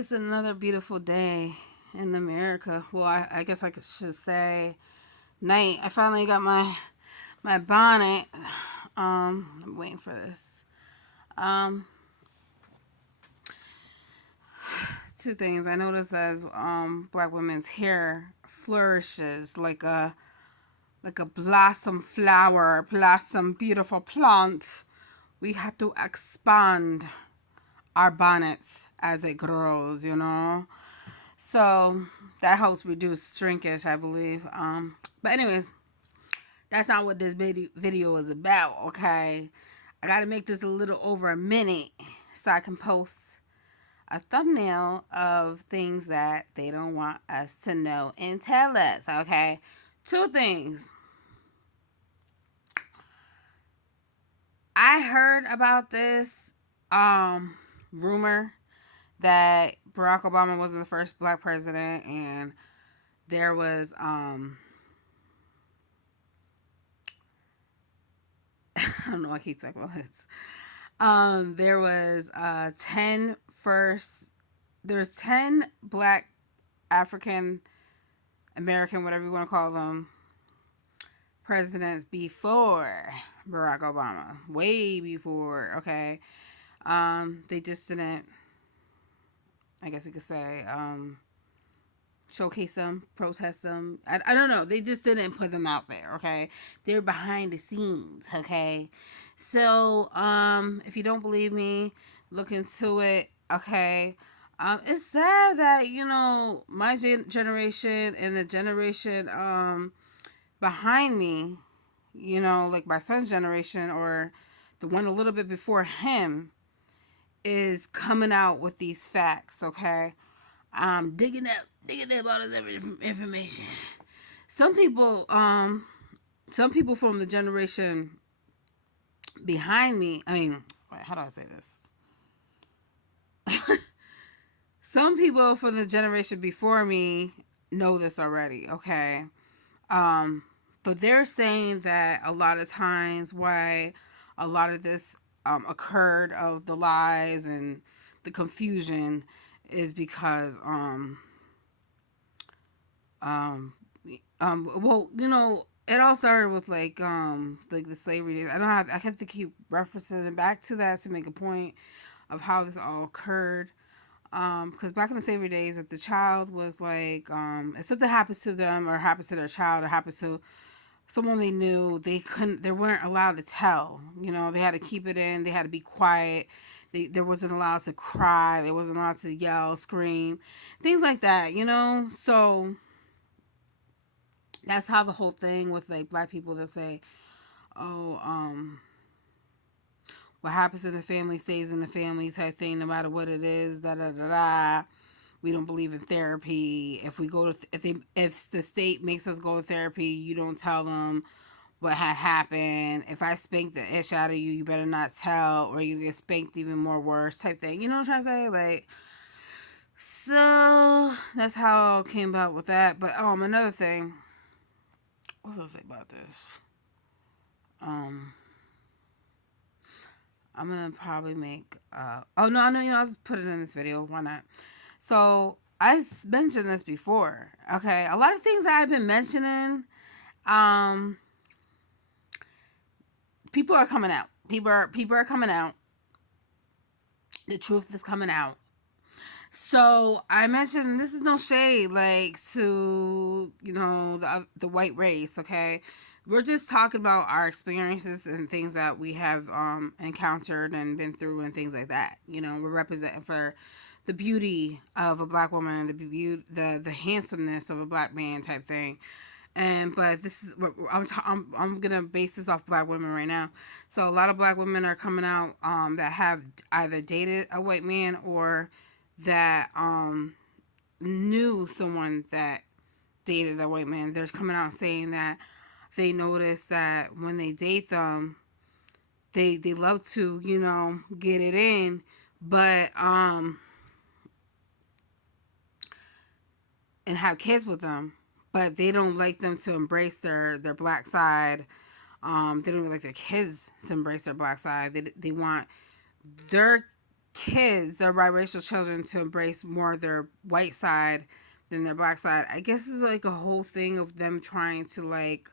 It's another beautiful day in America. Well, I guess should say night. I finally got my bonnet. I'm waiting for this. Um, Two things I noticed as black women's hair flourishes like a blossom flower, blossom beautiful plant. We have to expand our bonnets as it grows. So that helps reduce shrinkage, I believe. But anyways, that's not what this video is about, okay? I gotta make this a little over a minute so I can post a thumbnail of things that they don't want us to know and tell us, okay? Two things. I heard about this rumor that Barack Obama wasn't the first black president, and there was I don't know, I keep talking about this. There was 10 first. There's 10 black African American, whatever you want to call them, presidents before Barack Obama, way before. Okay, they just didn't. I guess you could say showcase them, protest them. I don't know. They just didn't put them out there, okay? They're behind the scenes, okay? So, if you don't believe me, look into it, okay? It's sad that, my generation and the generation behind me, like my son's generation or the one a little bit before him, is coming out with these facts, okay? Digging up all this information. Some people, some people from the generation behind me. I mean, wait, how do I say this? Some people from the generation before me know this already. Okay, but they're saying that a lot of times why a lot of this occurred of the lies and the confusion is because well, it all started with like the slavery days. I have to keep referencing it back to that to make a point of how this all occurred. Because back in the slavery days, if the child was like, if something happens to them or happens to their child or happens to someone they knew, they weren't allowed to tell. They had to keep it in. They had to be quiet. There wasn't allowed to cry. They wasn't allowed to yell, scream, things like that. So that's how the whole thing with like black people that say, oh, what happens in the family stays in the family type thing, no matter what it is, da da da da. We don't believe in therapy. If we go to if the state makes us go to therapy, you don't tell them what had happened. If I spank the ish out of you, you better not tell, or you get spanked even more worse type thing. You know what I'm trying to say? Like, so that's how I came about with that. But another thing. What was I say about this? I'm gonna probably make. Oh no, I know. I'll just put it in this video. Why not? So I mentioned this before. Okay, a lot of things that I've been mentioning. Um, People are coming out. People are coming out. The truth is coming out. So I mentioned this is no shade, like to the white race. Okay, we're just talking about our experiences and things that we have encountered and been through and things like that. We're representing for the beauty of a black woman, the handsomeness of a black man type thing. But this is what I'm gonna base this off black women right now. So a lot of black women are coming out that have either dated a white man or that knew someone that dated a white man. They're coming out saying that they notice that when they date them, they love to get it in, but and have kids with them, but they don't like them to embrace their black side. They don't like their kids to embrace their black side. They want their kids, their biracial children, to embrace more of their white side than their black side. I guess it's like a whole thing of them trying to like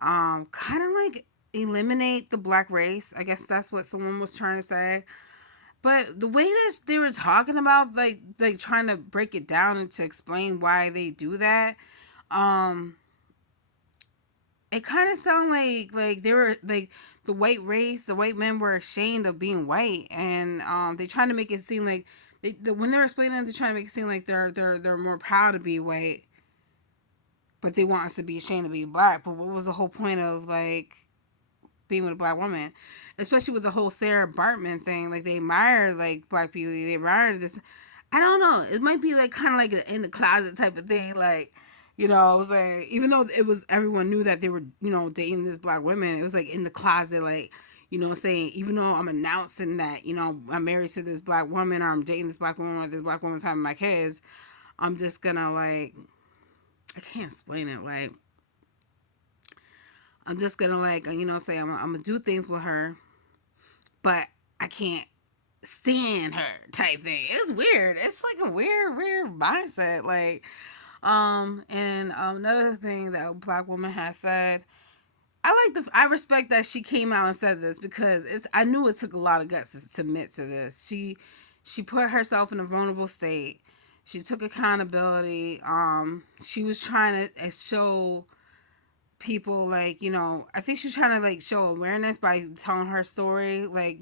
kind of like eliminate the black race. I guess that's what someone was trying to say. But the way that they were talking about like trying to break it down and to explain why they do that, um it kind of sounded like they were like the white race, the white men were ashamed of being white, and they trying to make it seem like when they're explaining it, they're trying to make it seem like they're more proud to be white, but they want us to be ashamed of being black. But what was the whole point of like being with a black woman, especially with the whole Sarah Bartman thing? Like they admire like black people, they admire this. I don't know. It might be like kind of like an in the closet type of thing, like. You know, it was like, even though it was, everyone knew that they were, dating this black woman, it was like in the closet, like, saying, even though I'm announcing that, I'm married to this black woman, or I'm dating this black woman, or this black woman's having my kids, I'm just gonna, like, I can't explain it, like, I'm just gonna, like, say I'm gonna do things with her, but I can't stand her type thing. It's weird. It's like a weird mindset, like, and another thing that a black woman has said, I respect that she came out and said this, because I knew it took a lot of guts to admit to this. She put herself in a vulnerable state. She took accountability. She was trying to show people, like, I think she was trying to like show awareness by telling her story, like,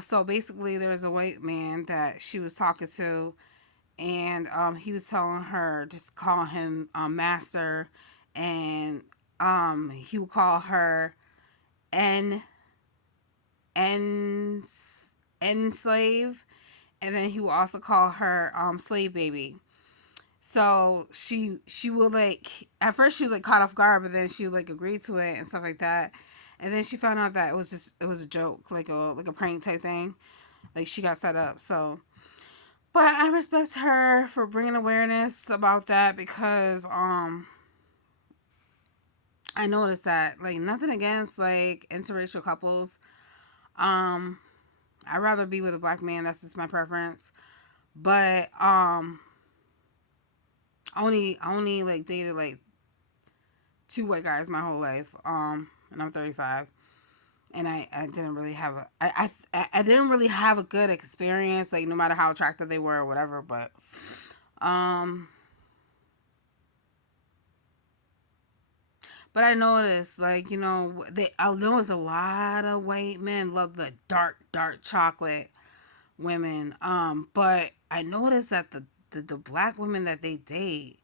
so basically there was a white man that she was talking to, and he was telling her just call him master, and he would call her n n n slave, and then he would also call her slave baby. So she would, like, at first she was like caught off guard, but then she would like agree to it and stuff like that, and then she found out that it was a joke, like a prank type thing, like she got set up. So, but I respect her for bringing awareness about that, because I noticed that, like, nothing against like interracial couples. Um I'd rather be with a black man. That's just my preference. But I only like dated like two white guys my whole life. And I'm 35, and I didn't really have I didn't really have a good experience, like no matter how attractive they were or whatever. But um but I noticed, like, I noticed a lot of white men love the dark chocolate women. But I noticed that the black women that they date,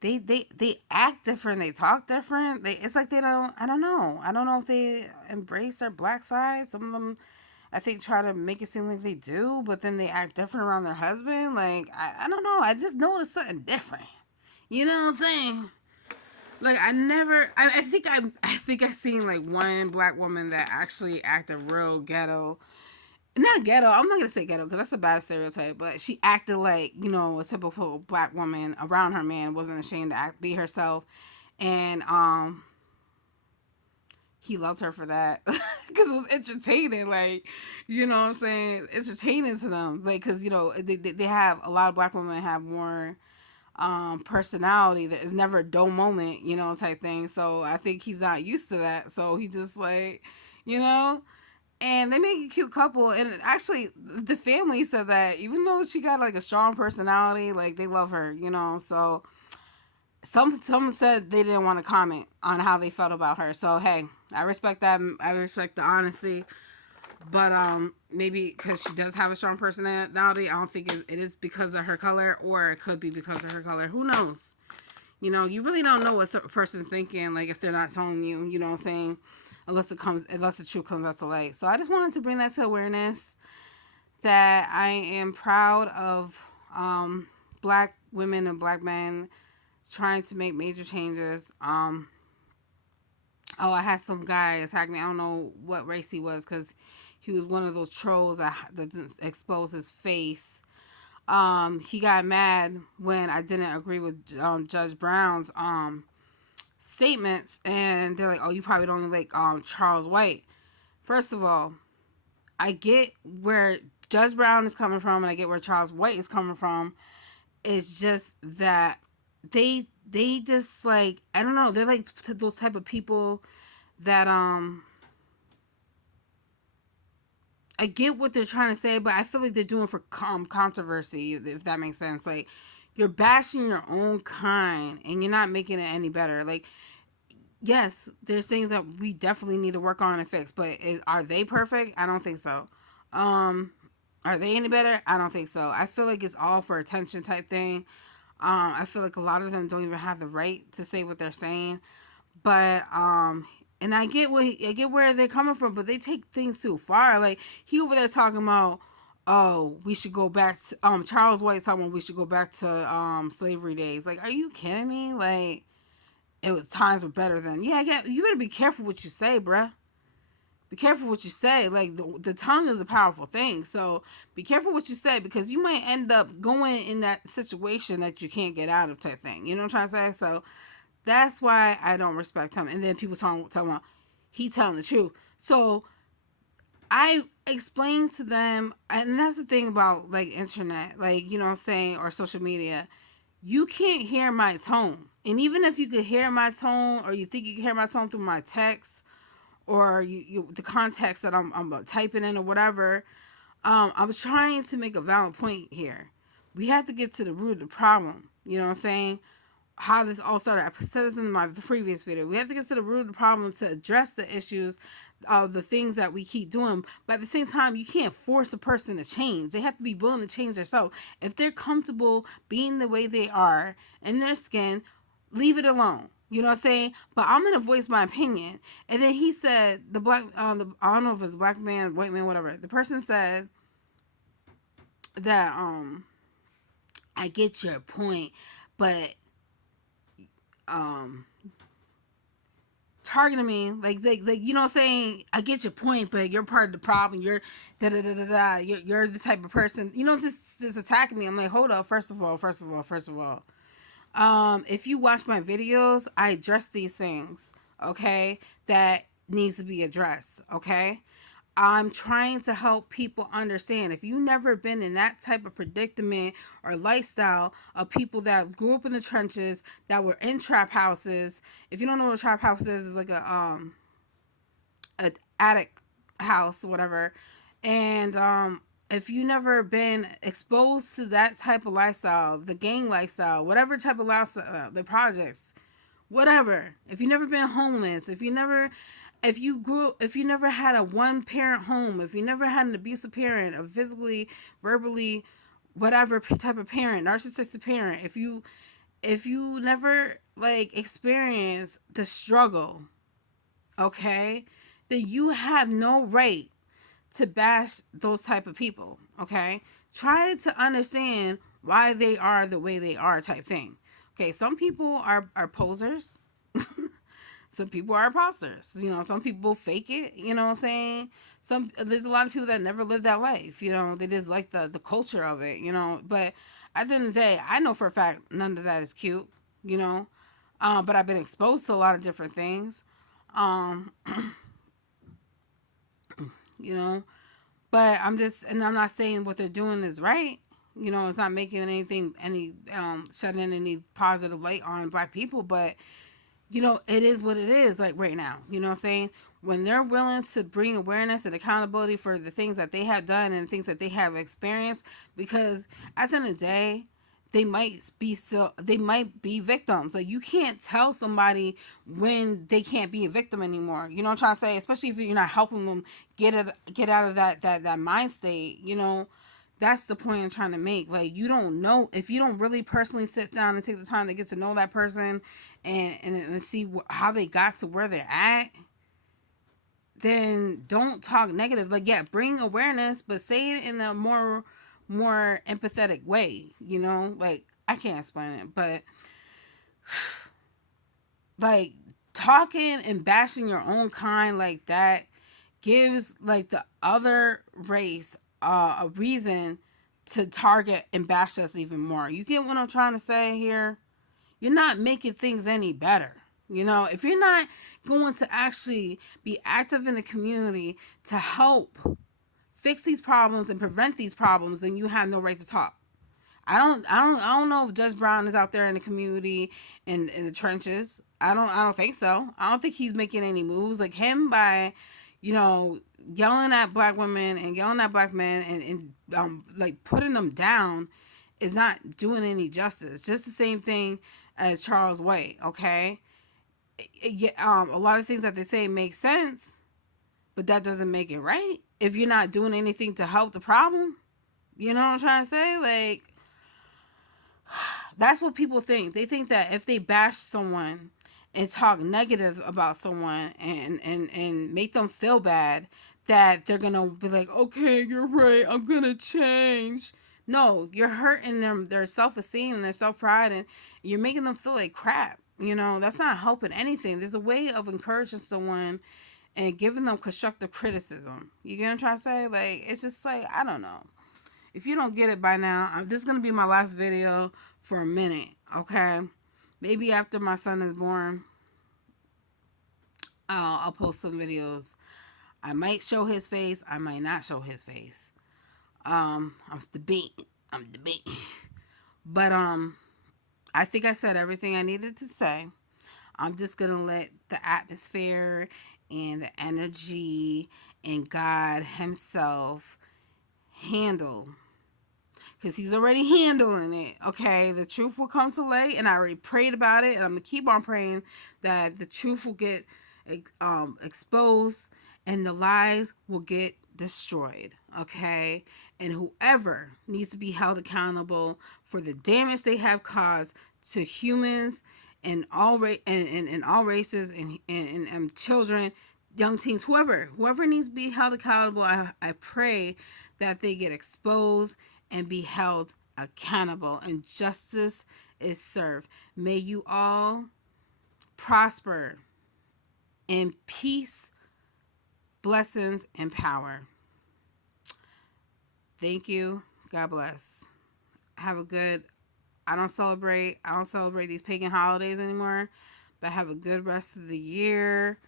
they act different, they talk different. It's like they don't. I don't know if they embrace their black side. Some of them, I think, try to make it seem like they do, but then they act different around their husband. Like, I don't know. I just noticed something different. You know what I'm saying? Like, I never. I think I seen like one black woman that actually acted real ghetto. Not ghetto. I'm not gonna say ghetto because that's a bad stereotype. But she acted like, a typical black woman around her man. Wasn't ashamed to be herself, and he loved her for that because it was entertaining. Like, you know what I'm saying? Entertaining to them. Like, because they have a lot of black women have more personality. That is never a dull moment, type thing. So I think he's not used to that. So he just like, you know. And they make a cute couple. And actually, the family said that even though she got like a strong personality, like they love her, So some said they didn't want to comment on how they felt about her. So hey, I respect that. I respect the honesty. But maybe because she does have a strong personality, I don't think it is because of her color, or it could be because of her color. Who knows? You really don't know what a person's thinking, like if they're not telling you. You know what I'm saying? Unless the truth comes out to light. So I just wanted to bring that to awareness, that I am proud of black women and black men trying to make major changes. Oh, I had some guy attack me. I don't know what race he was, because he was one of those trolls that didn't expose his face. He got mad when I didn't agree with Judge Brown's statements, and they're like, "Oh, you probably don't like Charles White." First of all, I get where Judge Brown is coming from, and I get where Charles White is coming from. It's just that they just like, I don't know, they're like those type of people that I get what they're trying to say, but I feel like they're doing for controversy, if that makes sense. Like, you're bashing your own kind, and you're not making it any better. Like, yes, there's things that we definitely need to work on and fix, but are they perfect? I don't think so. Um, are they any better? I don't think so. I feel like it's all for attention type thing. I feel like a lot of them don't even have the right to say what they're saying. But and I get where they're coming from, but they take things too far. Like, he over there talking about, oh, we should go back to, Charles White's talking about we should go back to slavery days. Like, are you kidding me? Like, it was times were better then. Yeah, you better be careful what you say, bruh. Be careful what you say. Like, the tongue is a powerful thing. So be careful what you say, because you might end up going in that situation that you can't get out of type thing. You know what I'm trying to say? So that's why I don't respect him. And then people talking about he telling the truth. So I explained to them, and that's the thing about like internet, like, you know what I'm saying, or social media. You can't hear my tone. And even if you could hear my tone, or you think you can hear my tone through my text, or the context that I'm typing in or whatever, I was trying to make a valid point here. We have to get to the root of the problem. You know what I'm saying? How this all started. I said this in my previous video. We have to get to the root of the problem to address the issues of the things that we keep doing. But at the same time, you can't force a person to change. They have to be willing to change themselves. If they're comfortable being the way they are in their skin, leave it alone. You know what I'm saying? But I'm gonna voice my opinion. And then he said, I don't know if it's black man, white man, whatever. The person said that I get your point, but um targeting me, like you know what I'm saying, I get your point, but you're part of the problem. You're da da da da da. You're the type of person, you know, just attacking me. I'm like, hold up. First of all, if you watch my videos, I address these things, okay, that needs to be addressed, okay. I'm trying to help people understand. If you've never been in that type of predicament or lifestyle of people that grew up in the trenches, that were in trap houses. If you don't know what a trap house is, it's like a attic house or whatever. And if you never been exposed to that type of lifestyle, the gang lifestyle, whatever type of lifestyle, the projects, whatever. If you never been homeless, if you never had a one parent home, if you never had an abusive parent, a physically, verbally, whatever type of parent, narcissistic parent, if you never like experience the struggle, okay, then you have no right to bash those type of people, okay. Try to understand why they are the way they are type thing. Okay, some people are posers. Some people are imposters. You know, some people fake it. You know what I'm saying? There's a lot of people that never lived that life. You know, they just like the culture of it. You know, but at the end of the day, I know for a fact none of that is cute. You know, but I've been exposed to a lot of different things. Um, you know, but and I'm not saying what they're doing is right. You know, it's not making shedding any positive light on black people, but you know, it is what it is, like right now. You know what I'm saying? When they're willing to bring awareness and accountability for the things that they have done and things that they have experienced, because at the end of the day, they might be victims. Like, you can't tell somebody when they can't be a victim anymore. You know what I'm trying to say? Especially if you're not helping them get out of that mind state, you know. That's the point I'm trying to make. Like, you don't know, if you don't really personally sit down and take the time to get to know that person and see how they got to where they're at, then don't talk negative. Like, yeah, bring awareness, but say it in a more empathetic way, you know? Like, I can't explain it, but like, talking and bashing your own kind like that gives like the other race a reason to target and bash us even more. You get what I'm trying to say here? You're not making things any better. You know, if you're not going to actually be active in the community to help fix these problems and prevent these problems, then you have no right to talk. I don't know if Judge Brown is out there in the community in the trenches. I don't think so. I don't think he's making any moves like him by, you know, yelling at black women and yelling at black men and like putting them down is not doing any justice. Just the same thing as Charles White, okay? A lot of things that they say make sense, but that doesn't make it right. If you're not doing anything to help the problem, you know what I'm trying to say? Like, that's what people think. They think that if they bash someone and talk negative about someone and make them feel bad, that they're gonna be like, okay, you're right, I'm gonna change. No, you're hurting them, their self-esteem and their self-pride, and you're making them feel like crap. You know, that's not helping anything. There's a way of encouraging someone and giving them constructive criticism. You get what I'm trying to say? Like, it's just like, I don't know. If you don't get it by now, this is going to be my last video for a minute, okay? Maybe after my son is born, I'll post some videos. I might show his face. I might not show his face. I'm debating. But, I think I said everything I needed to say. I'm just going to let the atmosphere and the energy and God himself handle, because he's already handling it, okay? The truth will come to light, and I already prayed about it, and I'm going to keep on praying that the truth will get exposed and the lies will get destroyed, okay? And whoever needs to be held accountable for the damage they have caused to humans and all all races and children, young teens, whoever needs to be held accountable, I pray that they get exposed and be held accountable and justice is served. May you all prosper in peace, blessings, and power. Thank you. God bless. Have a good, I don't celebrate these pagan holidays anymore, but have a good rest of the year.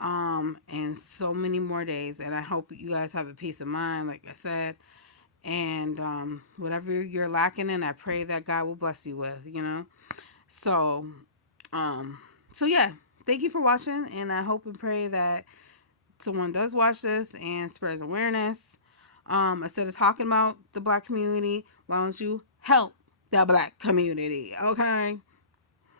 And so many more days. And I hope you guys have a peace of mind, like I said. And whatever you're lacking in, I pray that God will bless you with, you know. So yeah, thank you for watching, and I hope and pray that someone does watch this and spreads awareness. Instead of talking about the black community, why don't you help the black community, okay?